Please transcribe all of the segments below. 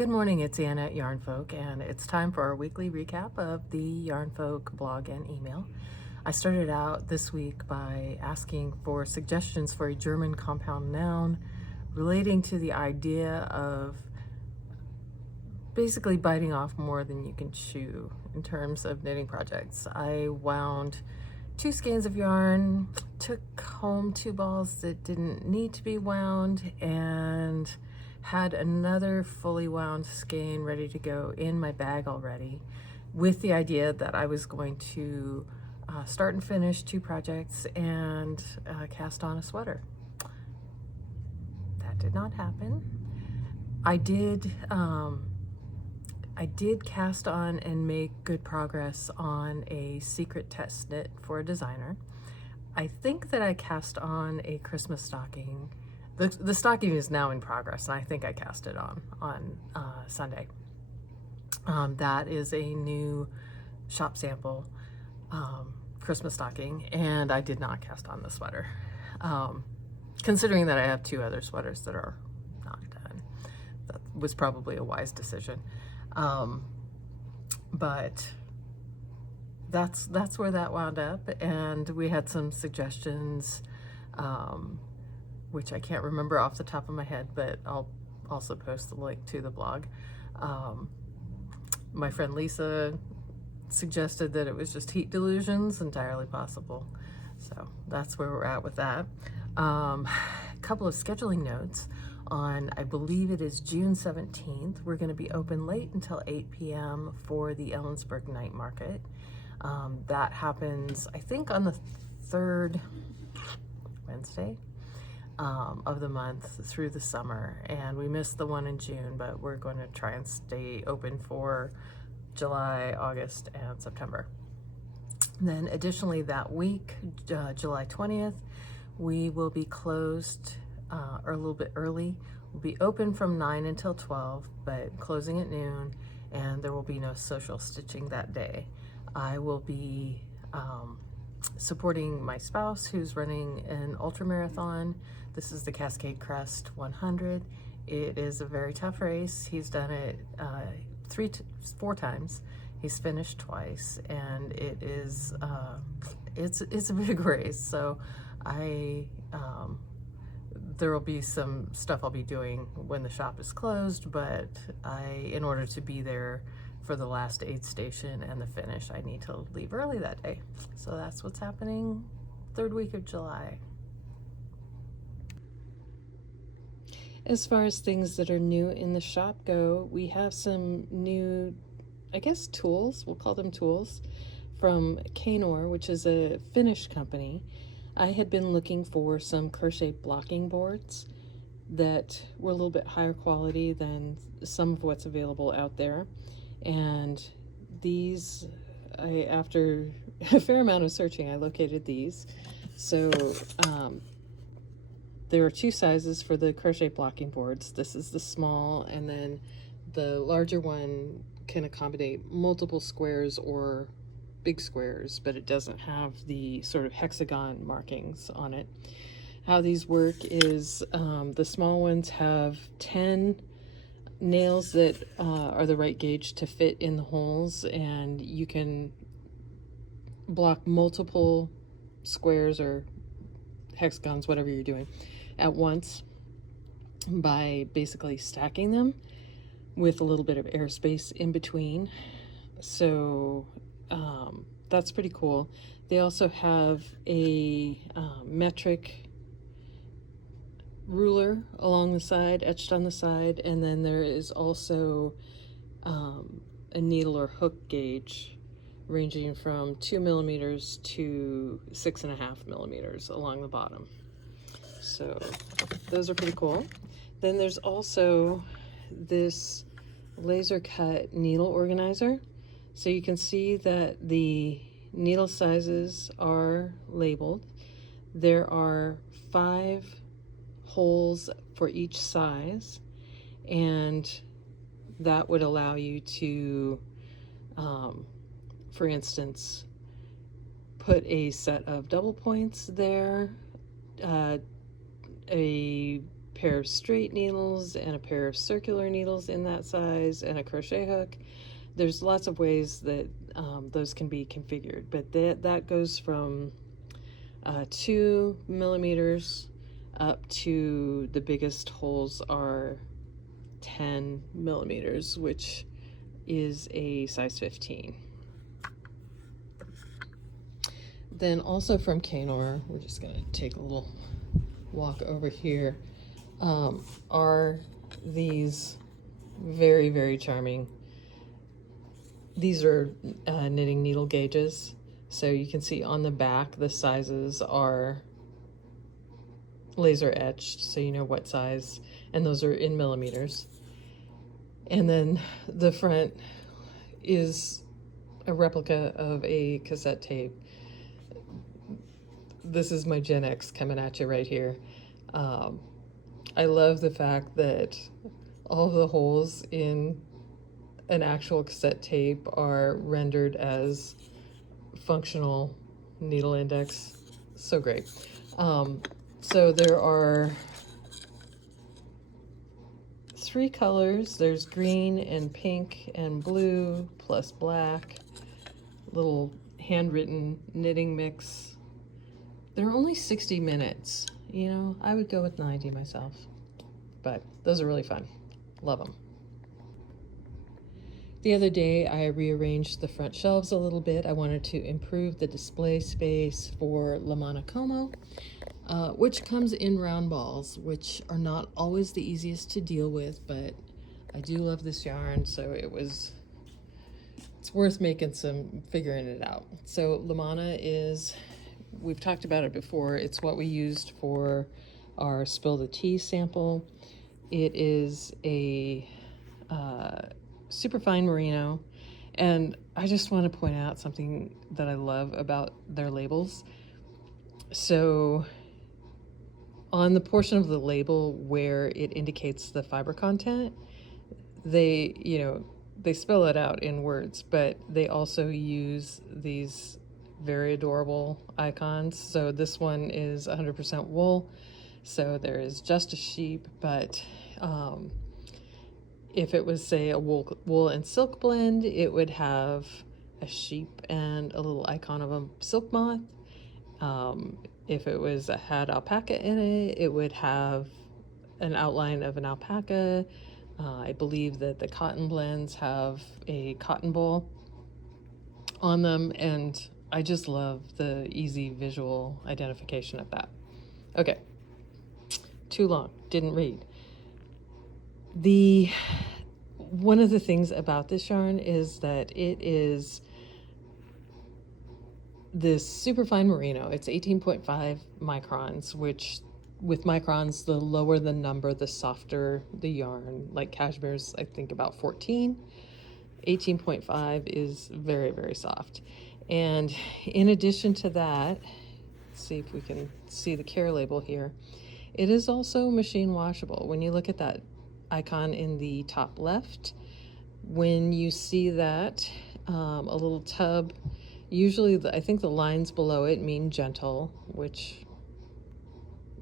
Good morning, it's Anna at Yarn Folk, and it's time for our weekly recap of the Yarn Folk blog and email. I started out this week by asking for suggestions for a German compound noun relating to the idea of basically biting off more than you can chew in terms of knitting projects. I wound 2 skeins of yarn, took home 2 balls that didn't need to be wound, and had another fully wound skein ready to go in my bag already, with the idea that I was going to start and finish 2 projects and cast on a sweater. That did not happen. I did cast on and make good progress on a secret test knit for a designer. I think that I cast on a Christmas stocking. The stocking is now in progress, and I think I cast it on Sunday. That is a new shop sample Christmas stocking, and I did not cast on the sweater. Considering that I have 2 other sweaters that are not done, that was probably a wise decision. But that's where that wound up, and we had some suggestions, which I can't remember off the top of my head, but I'll also post the link to the blog. My friend Lisa suggested that it was just heat delusions, entirely possible. So that's where we're at with that. A couple of scheduling notes. On, I believe it is June 17th, we're going to be open late until 8 p.m. for the Ellensburg Night Market. That happens, I think, on the 3rd Wednesday of the month through the summer, and we missed the one in June, but we're going to try and stay open for July, August, and September. And then additionally that week, July 20th, we will be closed or a little bit early. We'll be open from 9 until 12, but closing at noon, and there will be no social stitching that day. I will be supporting my spouse, who's running an ultra marathon. This is the Cascade Crest 100. It is a very tough race. He's done it 4 times. He's finished twice, and it is it's a big race. So there will be some stuff I'll be doing when the shop is closed, but in order to be there for the last aid station and the finish, I need to leave early that day. So that's what's happening 3rd week of July. As far as things that are new in the shop go, we have some new, I guess, tools, we'll call them tools, from Kanor, which is a Finnish company. I had been looking for some crochet blocking boards that were a little bit higher quality than some of what's available out there. And these, after a fair amount of searching, I located these. So there are 2 sizes for the crochet blocking boards. This is the small, and then the larger one can accommodate multiple squares or big squares, but it doesn't have the sort of hexagon markings on it. How these work is the small ones have 10 nails that are the right gauge to fit in the holes, and you can block multiple squares or hexagons, whatever you're doing, at once by basically stacking them with a little bit of airspace in between. So that's pretty cool. They also have a metric ruler along the side, etched on the side, and then there is also a needle or hook gauge ranging from 2 millimeters to 6.5 millimeters along the bottom. So those are pretty cool. Then there's also this laser cut needle organizer. So you can see that the needle sizes are labeled. There are 5 holes for each size, and that would allow you to, for instance, put a set of double points there, a pair of straight needles and a pair of circular needles in that size and a crochet hook. There's lots of ways that those can be configured, but that goes from 2 millimeters up to the biggest holes are 10 millimeters, which is a size 15. Then also from Knorr, we're just gonna take a little walk over here, are these very, very charming. These are knitting needle gauges. So you can see on the back, the sizes are laser etched, so you know what size, and those are in millimeters. And then the front is a replica of a cassette tape. This is my Gen X coming at you right here. I love the fact that all of the holes in an actual cassette tape are rendered as functional needle index. So great. So there are 3 colors. There's green and pink and blue plus black. Little handwritten knitting mix. They're only 60 minutes. You know, I would go with 90 myself. But those are really fun. Love them. The other day I rearranged the front shelves a little bit. I wanted to improve the display space for La Mana Como, which comes in round balls, which are not always the easiest to deal with, but I do love this yarn, so it's worth figuring it out. So La Mana is, we've talked about it before, it's what we used for our Spill the Tea sample. It is a super fine merino, and I just want to point out something that I love about their labels. So on the portion of the label where it indicates the fiber content, they spell it out in words, but they also use these very adorable icons. So this one is 100% wool, so there is just a sheep, but if it was, say, a wool and silk blend, it would have a sheep and a little icon of a silk moth. If it had alpaca in it, it would have an outline of an alpaca. I believe that the cotton blends have a cotton ball on them, and I just love the easy visual identification of that. Okay, too long, didn't read. One of the things about this yarn is that it is this super fine merino. It's 18.5 microns, which with microns, the lower the number, the softer the yarn. Like cashmere's, I think, about 14. 18.5 is very, very soft. And in addition to that, let's see if we can see the care label here. It is also machine washable. When you look at that icon in the top left, when you see that, a little tub, usually I think the lines below it mean gentle, which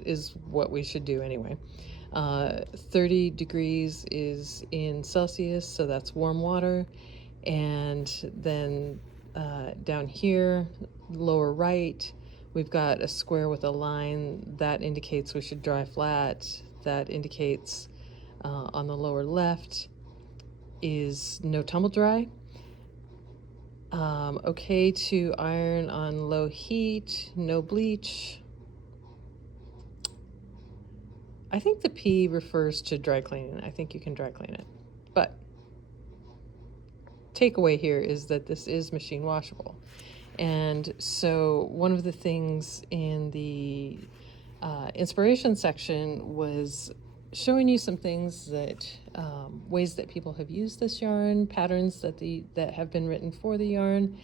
is what we should do anyway. 30 degrees is in Celsius, so that's warm water. And then down here, lower right, we've got a square with a line that indicates we should dry flat. That indicates on the lower left is no tumble dry. Okay to iron on low heat, no bleach. I think the P refers to dry cleaning. I think you can dry clean it. But takeaway here is that this is machine washable. And so one of the things in the inspiration section was showing you some things that ways that people have used this yarn, patterns that have been written for the yarn,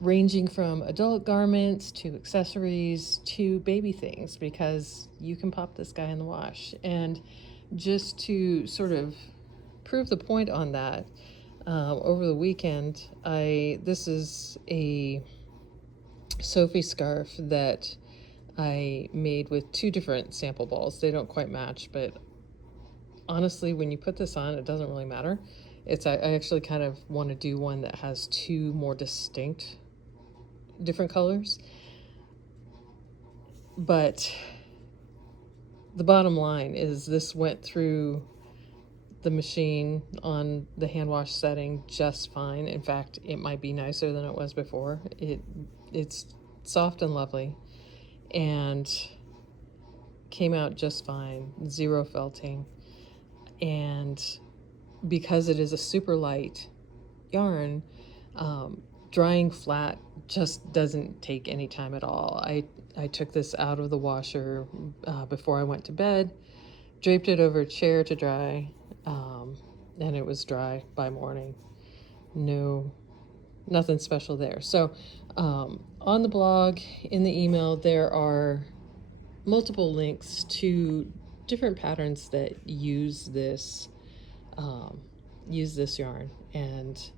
ranging from adult garments to accessories to baby things, because you can pop this guy in the wash. And just to sort of prove the point on that, over the weekend, this is a Sophie scarf that I made with 2 different sample balls. They don't quite match, but honestly, when you put this on, it doesn't really matter. I actually kind of want to do one that has 2 more distinct different colors. But the bottom line is this went through the machine on the hand wash setting just fine. In fact, it might be nicer than it was before. It's soft and lovely and came out just fine, 0 felting. And because it is a super light yarn, drying flat just doesn't take any time at all. I took this out of the washer before I went to bed, draped it over a chair to dry, and it was dry by morning. Nothing special there. So on the blog, in the email, there are multiple links to different patterns that use this yarn, and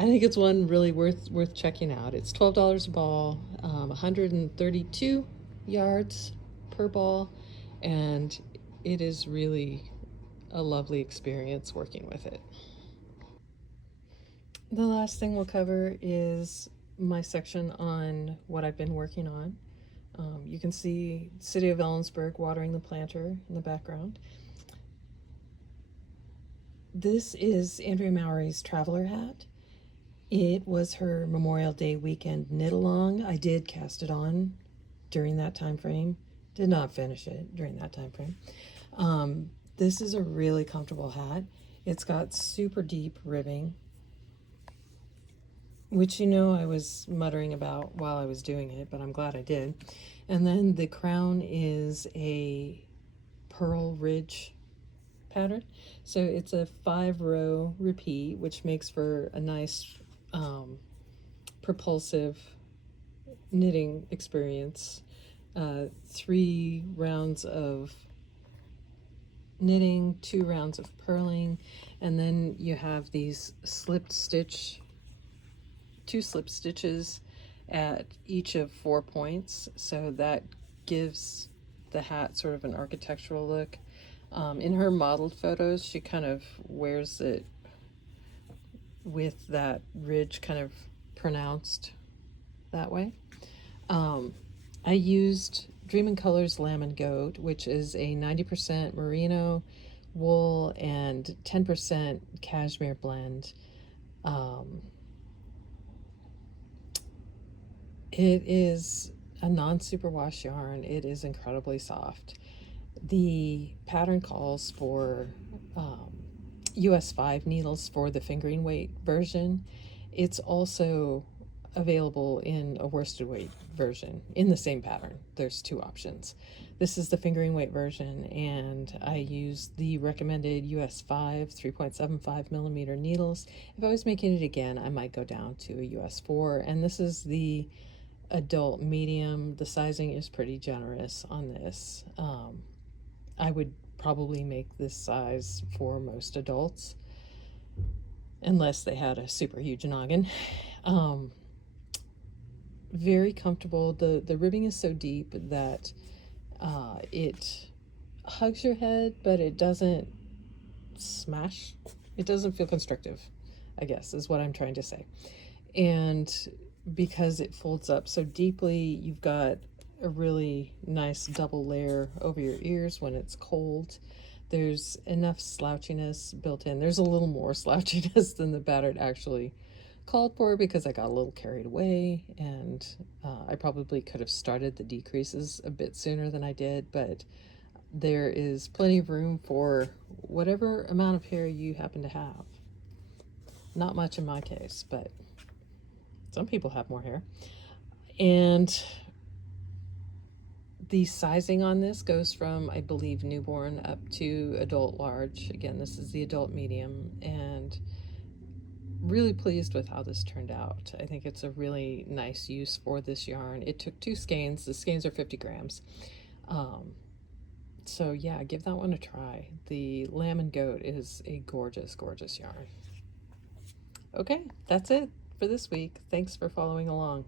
I think it's one really worth checking out. It's $12 a ball, 132 yards per ball, and it is really a lovely experience working with it. The last thing we'll cover is my section on what I've been working on. You can see City of Ellensburg watering the planter in the background. This is Andrea Mowry's traveler hat. It was her Memorial Day weekend knit along. I did cast it on during that time frame. Did not finish it during that time frame. This is a really comfortable hat. It's got super deep ribbing, which I was muttering about while I was doing it, but I'm glad I did. And then the crown is a pearl ridge pattern. So it's a 5-row repeat, which makes for a nice propulsive knitting experience. 3 rounds of knitting, 2 rounds of purling, and then you have these 2 slip stitches at each of 4 points, so that gives the hat sort of an architectural look. In her modeled photos, she kind of wears it with that ridge kind of pronounced that way. I used Dream in Colors Lamb and Goat, which is a 90% merino wool and 10% cashmere blend. It is a non-superwash yarn. It is incredibly soft. The pattern calls for US 5 needles for the fingering weight version. It's also available in a worsted weight version in the same pattern. There's 2 options. This is the fingering weight version, and I used the recommended US 5 3.75 millimeter needles. If I was making it again, I might go down to a US 4, and this is the adult medium. The sizing is pretty generous on this. I would probably make this size for most adults, unless they had a super huge noggin. Very comfortable. The ribbing is so deep that it hugs your head, but it doesn't smash. It doesn't feel constrictive, I guess, is what I'm trying to say. And because it folds up so deeply, you've got a really nice double layer over your ears when it's cold. There's enough slouchiness built in. There's a little more slouchiness than the pattern actually called for, because I got a little carried away, and I probably could have started the decreases a bit sooner than I did, but there is plenty of room for whatever amount of hair you happen to have. Not much in my case, but some people have more hair. And the sizing on this goes from, I believe, newborn up to adult large. Again, this is the adult medium, and really pleased with how this turned out. I think it's a really nice use for this yarn. It took 2 skeins. The skeins are 50 grams. So yeah, give that one a try. The Lamb and Goat is a gorgeous, gorgeous yarn. Okay, that's it for this week. Thanks for following along.